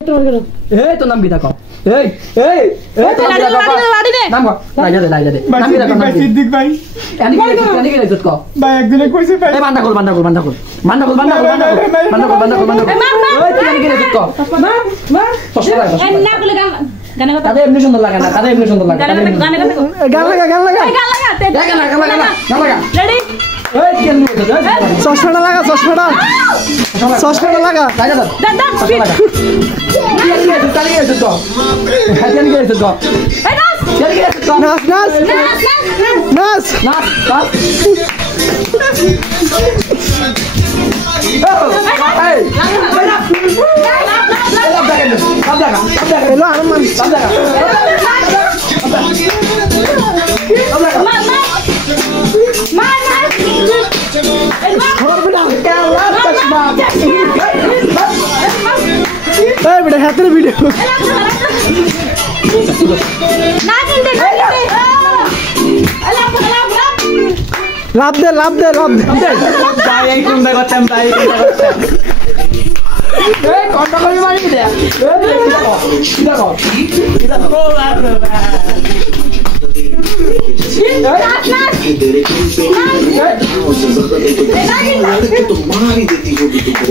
এই তো নাম কি দেখো এই এই এই তো নাম কো লাইজা দে নাম কি দেখো নাম সিদ্দিক ভাই এনি কি রেজত কো ভাই একদিনে কইছে ভাই এই বান্দা কল ওই তুই এনি কি রেজত কো মা সসরা এই না বলে গান কাদে এমনি সুন্দর লাগে না কাদে এমনি সুন্দর লাগে গান লাগা রেডি এই কি এমনি চশমাটা লাগা চশমাটা লাগা দাদা তালি গেছে তো হাতিয়ান গেছে তো এই নাচ बेटा हाथ में वीडियो लाभ दे भाई एक तुम देखो तुम भाई ए कौन सा कोई मारी दे देखो तुम्हारी देती होगी तुमको